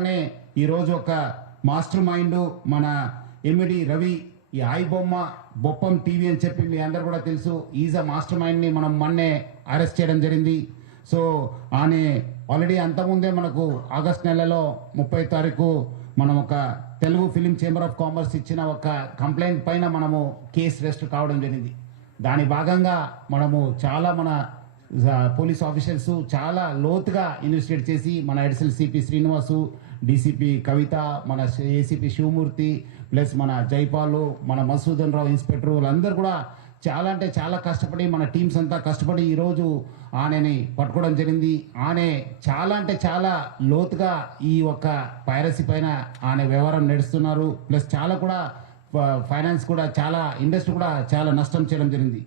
ఈ ఈరోజు ఒక మాస్టర్ మైండ్ మన ఎమిడి రవి ఈ బొమ్మ బొప్పం టీవీ అని చెప్పి మీ అందరు కూడా తెలుసు. ఈజ్ అ మాస్టర్ మైండ్ని మనం మొన్నే అరెస్ట్ చేయడం జరిగింది. సో ఆమె ఆల్రెడీ అంతకుముందే మనకు ఆగస్ట్ నెలలో ముప్పై తారీఖు మనం ఒక Telugu film chamber of commerce ఇచ్చిన ఒక కంప్లైంట్ పైన మనము కేసు రెస్ట్ కావడం జరిగింది. దాని భాగంగా మనము చాలా మన పోలీస్ ఆఫీసర్స్ చాలా లోతుగా ఇన్వెస్టిగేట్ చేసి మన additional CP Srinivasu DCP Kavitha మన ఏసీపీ శివమూర్తి ప్లస్ మన జైపాలు మన మసూదన్ రావు ఇన్స్పెక్టర్ వాళ్ళందరూ కూడా చాలా అంటే చాలా కష్టపడి మన టీమ్స్ అంతా కష్టపడి ఈరోజు ఆనేని పట్టుకోవడం జరిగింది. ఆనే చాలా అంటే చాలా లోతుగా ఈ ఒక్క పైరసీ పైన ఆనే వ్యవహారం నడుస్తున్నారు. ప్లస్ చాలా కూడా ఫ- ఫైనాన్స్ కూడా చాలా ఇండస్ట్రీ కూడా చాలా నష్టం చేయడం జరిగింది.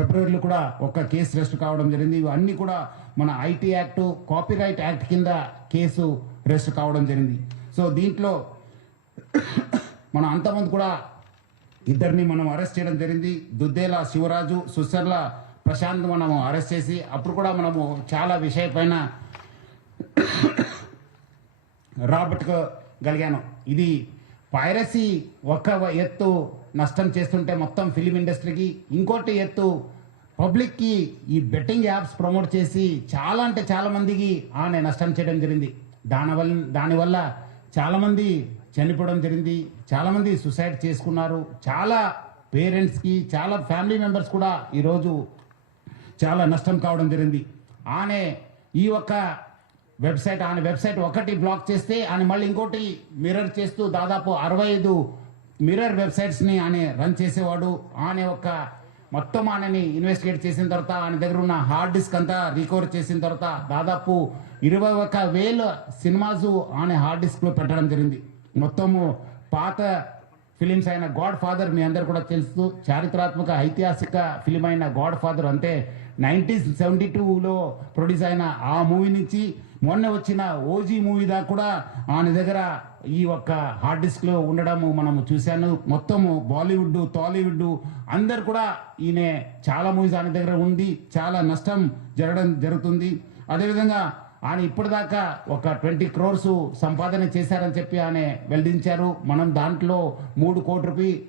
ఫిబ్రవరిలో కూడా ఒక కేసు రెస్ట్ కావడం జరిగింది. ఇవన్నీ కూడా మన ఐటీ యాక్ట్ కాపీరైట్ యాక్ట్ కింద కేసు రెస్ట్ కావడం జరిగింది. సో దీంట్లో మనం అంతమంది కూడా ఇద్దరిని మనం అరెస్ట్ చేయడం జరిగింది. దుద్దేల శివరాజు సుసర్ల ప్రశాంత్ మనము అరెస్ట్ చేసి అప్పుడు కూడా మనము చాలా విషయ పైన రాబట్టుకోగలిగాను ఇది పైరసీ ఒక ఎత్తు నష్టం చేస్తుంటే మొత్తం ఫిలిం ఇండస్ట్రీకి ఇంకోటి ఎత్తు. పబ్లిక్కి ఈ బెట్టింగ్ యాప్స్ ప్రమోట్ చేసి చాలా అంటే చాలా మందికి ఆమె నష్టం చేయడం జరిగింది. దానివల్ల దానివల్ల చాలామంది చనిపోవడం జరిగింది. చాలామంది సుసైడ్ చేసుకున్నారు. చాలా పేరెంట్స్కి చాలా ఫ్యామిలీ మెంబర్స్ కూడా ఈరోజు చాలా నష్టం కావడం జరిగింది. ఆమె ఈ ఒక్క వెబ్సైట్ ఆయన వెబ్సైట్ ఒకటి బ్లాక్ చేస్తే ఆయన మళ్ళీ ఇంకోటి మిర్రర్ చేస్తూ దాదాపు అరవై ఐదు మిర్రర్ వెబ్సైట్స్ని ఆయన రన్ చేసేవాడు. ఆయన ఒక మొత్తం ఆయనని ఇన్వెస్టిగేట్ చేసిన తర్వాత ఆయన దగ్గర ఉన్న హార్డ్ డిస్క్ అంతా రికవర్ చేసిన తర్వాత దాదాపు ఇరవై ఒక వేల సినిమాస్ ఆయన హార్డ్ డిస్క్లో పెట్టడం జరిగింది. మొత్తము పాత ఫిలిమ్స్ అయిన గాడ్ ఫాదర్ మీ అందరు కూడా తెలుసు. చారిత్రాత్మక ఐతిహాసిక ఫిలిం అయిన గాడ్ ఫాదర్ అంటే నైన్టీన్ సెవెంటీ టూలో ప్రొడ్యూస్ అయిన ఆ మూవీ నుంచి మొన్న వచ్చిన ఓజీ మూవీ దాకా కూడా ఆయన దగ్గర ఈ ఒక్క హార్డ్ డిస్క్లో ఉండడము మనం చూశాను. మొత్తము బాలీవుడ్ టాలీవుడ్ అందరు కూడా ఈయన చాలా మూవీస్ ఆయన దగ్గర ఉంది. చాలా నష్టం జరగడం జరుగుతుంది. అదేవిధంగా ఆయన ఇప్పటిదాకా ఒక ట్వంటీ క్రోర్స్ సంపాదన చేశారని చెప్పి ఆయన వెల్లడించారు. మనం దాంట్లో మూడు కోటి రూపాయి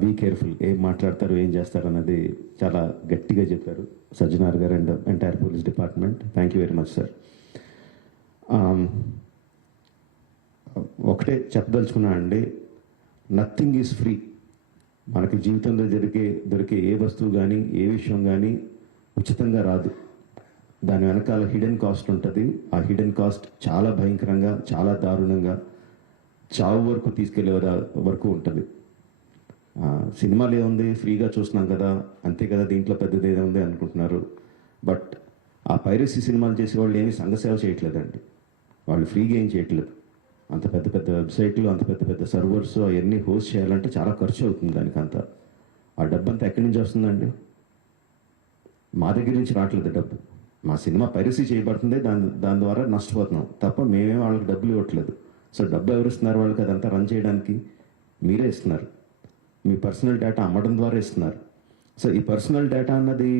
బీ కేర్ఫుల్ ఏం మాట్లాడతారు ఏం చేస్తారు అన్నది చాలా గట్టిగా చెప్పారు Sajjanar garu and entire police department thank you very much sir ఒకటే చెప్పదలుచుకున్నా అండి నథింగ్ ఈజ్ ఫ్రీ మనకి జీవితంలో జరిగే దొరికే ఏ వస్తువు కానీ ఏ విషయం కానీ ఉచితంగా రాదు. దాని వెనకాల హిడెన్ కాస్ట్ ఉంటుంది. ఆ హిడెన్ కాస్ట్ చాలా భయంకరంగా చాలా దారుణంగా చావు వరకు తీసుకెళ్ళే వరకు ఉంటుంది. సినిమాలు ఏముంది? ఫ్రీగా చూస్తున్నాం కదా. అంతే కదా దీంట్లో పెద్దది ఏముంది అనుకుంటున్నారు. బట్ ఆ పైరసీ సినిమాలు చేసే వాళ్ళు ఏమీ సంఘసేవ చేయట్లేదండి. వాళ్ళు ఫ్రీగా ఏం చేయట్లేదు. అంత పెద్ద పెద్ద వెబ్సైట్లు అంత పెద్ద పెద్ద సర్వర్స్ అవన్నీ హోస్ట్ చేయాలంటే చాలా ఖర్చు అవుతుంది దానికంతా. ఆ డబ్బు అంతా ఎక్కడి నుంచి వస్తుందండి? మా దగ్గర నుంచి రావట్లేదు డబ్బు. మా సినిమా పైరసీ చేయబడుతుంది దాని దాని ద్వారా నష్టపోతున్నాం. తప్ప మేమేం వాళ్ళకి డబ్బులు ఇవ్వట్లేదు. సో డబ్బు ఎవరు ఇస్తున్నారు వాళ్ళకి? అదంతా రన్ చేయడానికి మీరే ఇస్తున్నారు. మీ పర్సనల్ డేటా అమ్మడం ద్వారా ఇస్తున్నారు. సో ఈ పర్సనల్ డేటా అన్నది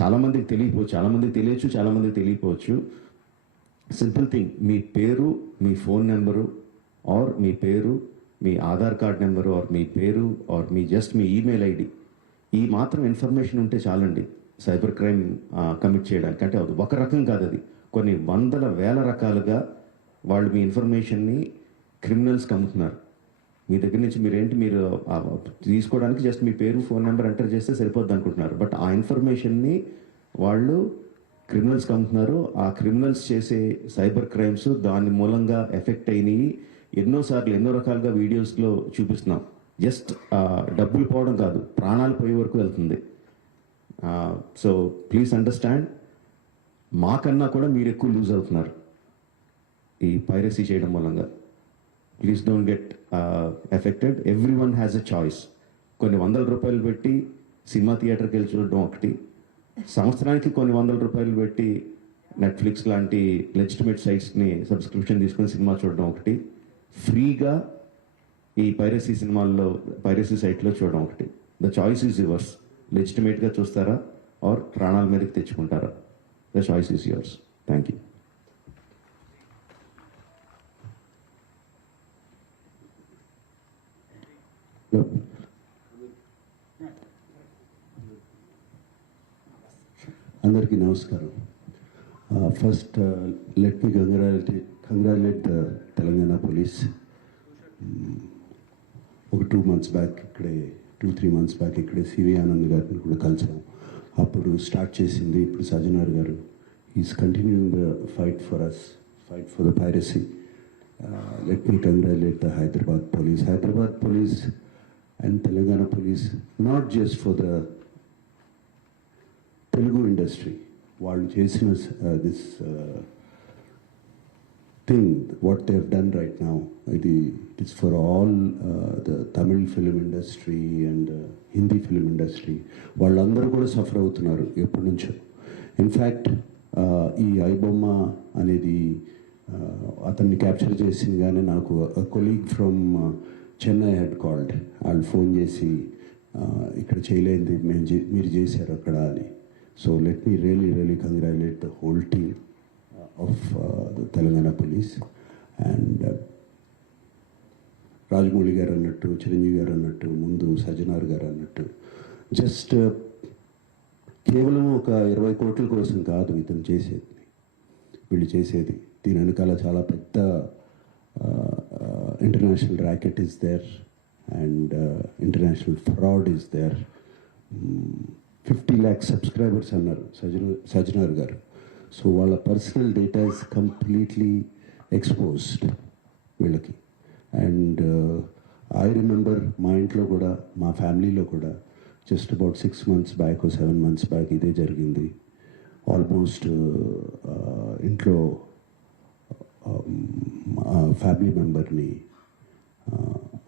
చాలామందికి తెలియపోవచ్చు చాలామందికి తెలియచ్చు చాలామందికి తెలియపోవచ్చు సింపుల్ థింగ్ మీ పేరు మీ ఫోన్ నెంబరు ఆర్ మీ పేరు మీ ఆధార్ కార్డ్ నెంబరు ఆర్ మీ పేరు ఆర్ మీ జస్ట్ మీ ఈమెయిల్ ఐడి ఈ మాత్రం ఇన్ఫర్మేషన్ ఉంటే చాలండి. సైబర్ క్రైమ్ కమిట్ చేయడానికి. అంటే అది ఒక రకం కాదు అది. కొన్ని వందల వేల రకాలుగా వాళ్ళు మీ ఇన్ఫర్మేషన్ని క్రిమినల్స్కి అమ్ముతున్నారు. మీ దగ్గర నుంచి మీరేంటి మీరు తీసుకోవడానికి జస్ట్ మీ పేరు ఫోన్ నెంబర్ ఎంటర్ చేస్తే సరిపోద్ది అనుకుంటున్నారు. బట్ ఆ ఇన్ఫర్మేషన్ని వాళ్ళు క్రిమినల్స్కి అమ్ముతున్నారు. ఆ క్రిమినల్స్ చేసే సైబర్ క్రైమ్స్ దాని మూలంగా ఎఫెక్ట్ అయినాయి. ఎన్నోసార్లు ఎన్నో రకాలుగా వీడియోస్లో చూపిస్తున్నాం. జస్ట్ డబ్బులు పోవడం కాదు ప్రాణాలు పోయే వరకు వెళ్తుంది. సో ప్లీజ్ అండర్స్టాండ్ మాకన్నా కూడా మీరు ఎక్కువ లూజ్ అవుతున్నారు ఈ పైరసీ చేయడం మూలంగా. Please don't get affected everyone has a choice కొన్ని వందల రూపాయలు పెట్టి సినిమా థియేటర్కి వెళ్ళి చూడడం ఒకటి. సంవత్సరానికి కొన్ని వందల రూపాయలు పెట్టి నెట్ఫ్లిక్స్ లాంటి లెజిటిమేట్ సైట్స్ని సబ్స్క్రిప్షన్ తీసుకుని సినిమా చూడడం ఒకటి. ఫ్రీగా ఈ పైరసీ సినిమాల్లో పైరసీ సైట్లో చూడడం ఒకటి. ద చాయిస్ ఈజ్ యువర్స్ లెజిటిమేట్గా చూస్తారా? ఆర్ ప్రాణాల మీదకి తెచ్చుకుంటారా? The choice is yours thank you అందరికీ నమస్కారం. First let me congratulate congratulate the Telangana police ఒక టూ మంత్స్ బ్యాక్ ఇక్కడే టూ త్రీ మంత్స్ బ్యాక్ ఇక్కడే సివి ఆనంద్ గారిని కూడా కలిసాం అప్పుడు స్టార్ట్ చేసింది ఇప్పుడు Sajjanar garu. Is continuing the fight for us fight for the piracy let me congratulate the Hyderabad police Hyderabad police and Telangana police not just for the Telugu industry వాళ్ళు చేసిన this thing what they done right now ఇది it's for all the Tamil film industry and Hindi film industry వాళ్ళందరూ కూడా suffer అవుతున్నారు ఎప్పటి నుంచో. In fact uh, ఈ ఐబొమ్మ అనేది uh, అతన్ని క్యాప్చర్ చేసిందిగానే నాకు colleague from Chennai head called వాళ్ళు ఫోన్ చేసి uh, ఇక్కడ చేయలేంది మేము చే- మీరు చేశారు అక్కడ అని. So let me really really congratulate the whole team of the Telangana police and Rajamouli garu అన్నట్టు చిరంజీవి గారు అన్నట్టు ముందు సజ్జనార్ గారు అన్నట్టు. జస్ట్ uh, కేవలం ఒక ఇరవై కోట్ల కోసం కాదు ఇతను చేసేది. వీళ్ళు చేసేది. దీని వెనకాల చాలా పెద్ద international racket is there and international fraud is there fifty lakhs subscribers అన్నారు సజన సజనార్ గారు. సో వాళ్ళ personal data is completely exposed వీళ్ళకి. అండ్ uh, ఐ రిమెంబర్ మా ఇంట్లో కూడా మా ఫ్యామిలీలో కూడా just about six months back seven months back ఇదే జరిగింది. ఆల్మోస్ట్ uh, uh, ఇంట్లో um, ఫ్యామిలీ మెంబర్ని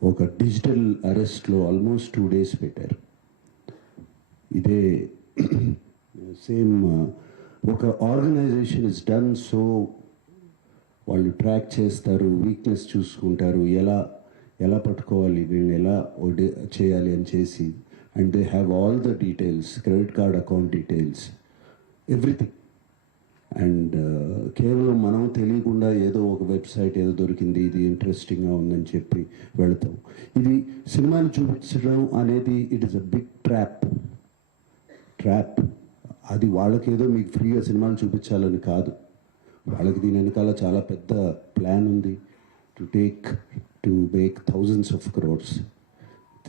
ఒక డిజిటల్ అరెస్ట్లో ఆల్మోస్ట్ టూ డేస్ పెట్టారు. ఇదే సేమ్ ఒక ఆర్గనైజేషన్ ఇస్ డన్ సో వాళ్ళు ట్రాక్ చేస్తారు వీక్నెస్ చూసుకుంటారు ఎలా ఎలా పట్టుకోవాలి వీళ్ళని ఎలా వడ్డీ చేయాలి అని చేసి and they have all the details credit card account details everything. And కేవలం మనం తెలియకుండా ఏదో ఒక వెబ్సైట్ ఏదో దొరికింది ఇది ఇంట్రెస్టింగ్గా ఉందని చెప్పి వెళతాం. ఇది సినిమాని చూపించడం అనేది it is a big trap trap. అది వాళ్ళకేదో మీకు ఫ్రీగా సినిమాలు చూపించాలని కాదు. వాళ్ళకి దీని వెనకాల చాలా పెద్ద ప్లాన్ ఉంది. To take to make thousands of crores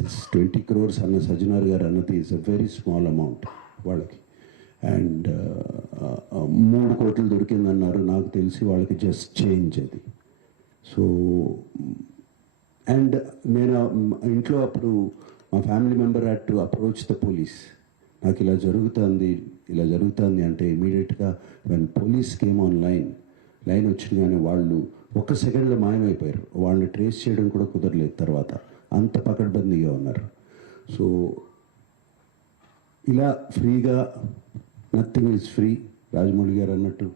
this twenty crores అన్న సజ్జనార్ గారు అన్నది is a very small amount వాళ్ళకి. అండ్ uh, uh, uh, మూడు కోట్లు దొరికిందన్నారు. నాకు తెలిసి వాళ్ళకి జస్ట్ చేంజ్ అది. సో అండ్ నేను ఇంట్లో అప్పుడు మా family member had to approach the police నాకు ఇలా జరుగుతుంది ఇలా జరుగుతుంది అంటే ఇమీడియట్గా when police came on line line వచ్చింది కానీ వాళ్ళు ఒక్క సెకండ్లో మాయమైపోయారు. వాళ్ళని ట్రేస్ చేయడం కూడా కుదరలేదు తర్వాత. అంత పకడ్బందీగా ఉన్నారు. సో ఇలా ఫ్రీగా nothing is free Rajamouli garu అన్నట్టు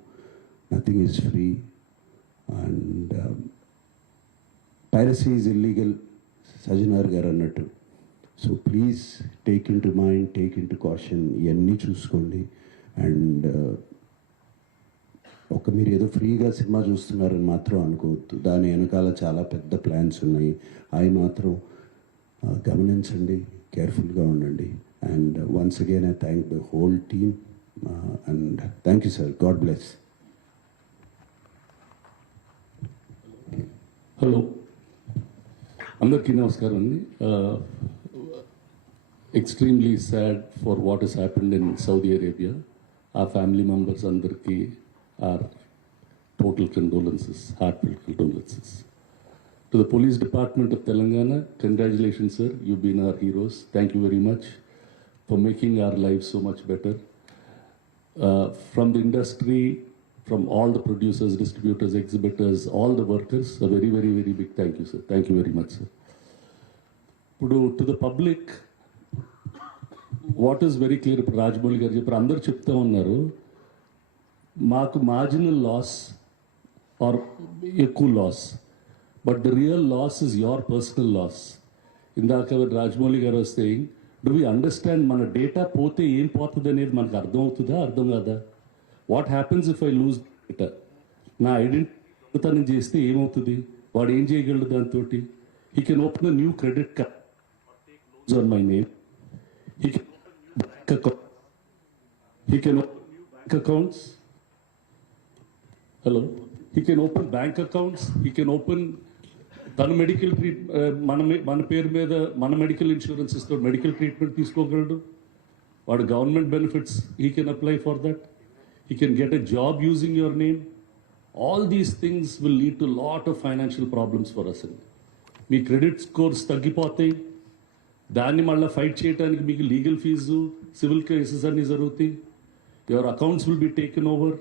nothing is free and piracy is illegal Sajjanar garu అన్నట్టు. So please take into mind take into caution ఇవన్నీ చూసుకోండి. అండ్ uh, ఒక మీరు ఏదో ఫ్రీగా సినిమా చూస్తున్నారని మాత్రం అనుకోవద్దు. దాని వెనకాల చాలా పెద్ద ప్లాన్స్ ఉన్నాయి. అవి మాత్రం గమనించండి కేర్ఫుల్గా ఉండండి. And once again I thank the whole team and thank you sir god bless hello అందరికీ నమస్కారం అండి. Uh, Extremely sad for what is happened in Saudi Arabia uh family members అందరికీ our total condolences heartful condolences to the police department of Telangana congratulation sir you been our heroes thank you very much for making our life so much better uh, from the industry, from all the producers, distributors, exhibitors, all the workers, a very, very, very big thank you, sir. Thank you very much, sir. ఇప్పుడు to the public what is very clear ఇప్పుడు రాజమౌళి గారు చెప్పారు. అందరు చెప్తా ఉన్నారు మాకు marginal loss or ఎక్కువ loss but the real loss is your personal loss ఇందాక రాజమౌళి గారు వస్తే డు వి అండర్స్టాండ్ మన డేటా పోతే ఏం పోతుంది అనేది మనకు అర్థం అవుతుందా అర్థం కాదా? What happens if I lose data నా ఐడెంటిటీ చేస్తే ఏమవుతుంది? వాడు ఏం చేయగలడు దాంతో he can open new credit card on my name he can bank account he can open new bank accounts hello he can open bank accounts he can open తన medical treat మన మీ- మన పేరు మీద మన మెడికల్ ఇన్సూరెన్స్ ఇస్తాడు. Medical treatment తీసుకోగలడు. వాడు government benefits he can apply for that he can get a job using your name all these things will lead to lot of financial problems for us అండి మీ credit scores తగ్గిపోతాయి. దాన్ని మళ్ళీ fight చేయడానికి మీకు legal fee civil cases అన్నీ జరుగుతాయి. Your accounts will be taken over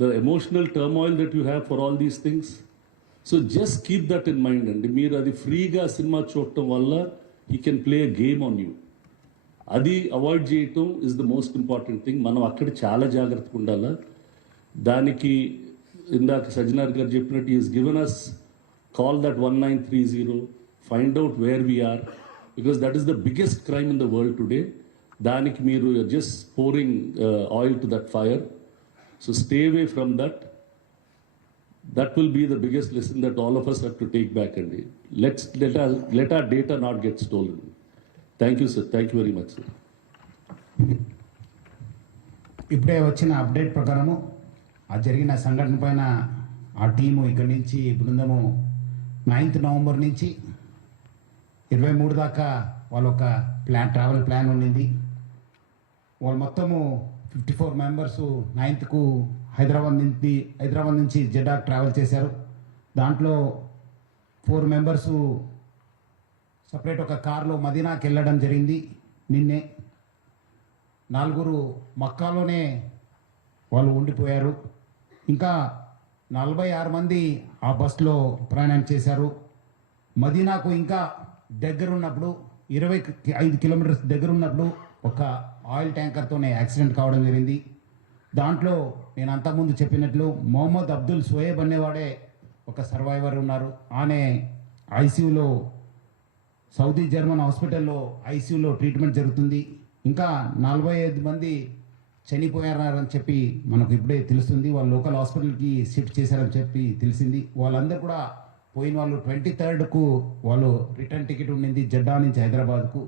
the emotional turmoil that you have for all these things so just keep that in mind అండి. మీరు అది ఫ్రీగా సినిమా చూడటం వల్ల he can play a game on you అది అవాయిడ్ చేయటం is the most important thing మనం అక్కడ చాలా జాగ్రత్తగా ఉండాలా? దానికి ఇందాక సజ్జనార్ గారు చెప్పినట్టు is given us call that one nine three zero find out where we are because that is the biggest crime in the world today దానికి మీరు just pouring oil to that fire so stay away from that that will be the biggest lesson that all of us have to take back అండి let's let let our data not get stolen thank you sir thank you very much sir ఇప్పుడే వచ్చిన update ప్రకారము ఆ జరిగిన సంఘటన పైన ఆ team ఇక్కడి నుంచి బృందము నైన్త్ నవంబర్ నుంచి ఇరవై మూడు దాకా వాళ్ళ ఒక ప్లాన్ ట్రావెల్ ప్లాన్ ఉండింది వాళ్ళు మొత్తము ఫిఫ్టీ ఫోర్ మెంబర్స్ నైన్త్కు హైదరాబాద్ నుంచి హైదరాబాద్ నుంచి జెడ్డా ట్రావెల్ చేశారు. దాంట్లో ఫోర్ మెంబర్స్ సపరేట్ ఒక కార్లో మదీనాకి వెళ్ళడం జరిగింది నిన్నే. నలుగురు మక్కాలోనే వాళ్ళు ఉండిపోయారు. ఇంకా నలభై ఆరు మంది ఆ బస్సులో ప్రయాణం చేశారు. మదీనాకు ఇంకా దగ్గర ఉన్నప్పుడు ఇరవై ఐదు కిలోమీటర్స్ దగ్గర ఉన్నప్పుడు ఒక ఆయిల్ ట్యాంకర్తోనే యాక్సిడెంట్ కావడం జరిగింది. దాంట్లో నేను అంతకుముందు చెప్పినట్లు మొహమ్మద్ అబ్దుల్ సోయేబ్ అనేవాడే ఒక సర్వైవర్ ఉన్నారు. ఆమె ఐసీయూలో సౌదీ జర్మన్ హాస్పిటల్లో ఐసీయూలో ట్రీట్మెంట్ జరుగుతుంది. ఇంకా నలభై ఐదు మంది చనిపోయారని చెప్పి మనకు ఇప్పుడే తెలుస్తుంది. వాళ్ళు లోకల్ హాస్పిటల్కి షిఫ్ట్ చేశారని చెప్పి తెలిసింది. వాళ్ళందరూ కూడా పోయిన వాళ్ళు ట్వంటీ థర్డ్కు వాళ్ళు రిటర్న్ టికెట్ ఉండింది జడ్డా నుంచి హైదరాబాద్కు.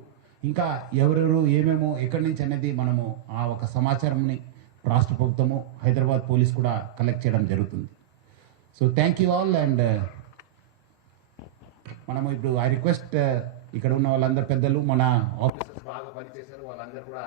ఇంకా ఎవరెవరు ఏమేమో ఎక్కడి నుంచి అనేది మనము ఆ ఒక సమాచారంని రాష్ట్ర ప్రభుత్వము హైదరాబాద్ పోలీస్ కూడా కలెక్ట్ చేయడం జరుగుతుంది. So thank you all and మనము ఇప్పుడు ఐ రిక్వెస్ట్ ఇక్కడ ఉన్న వాళ్ళందరు పెద్దలు మన ఆఫీసర్స్ బాగా పనిచేశారు. వాళ్ళందరూ కూడా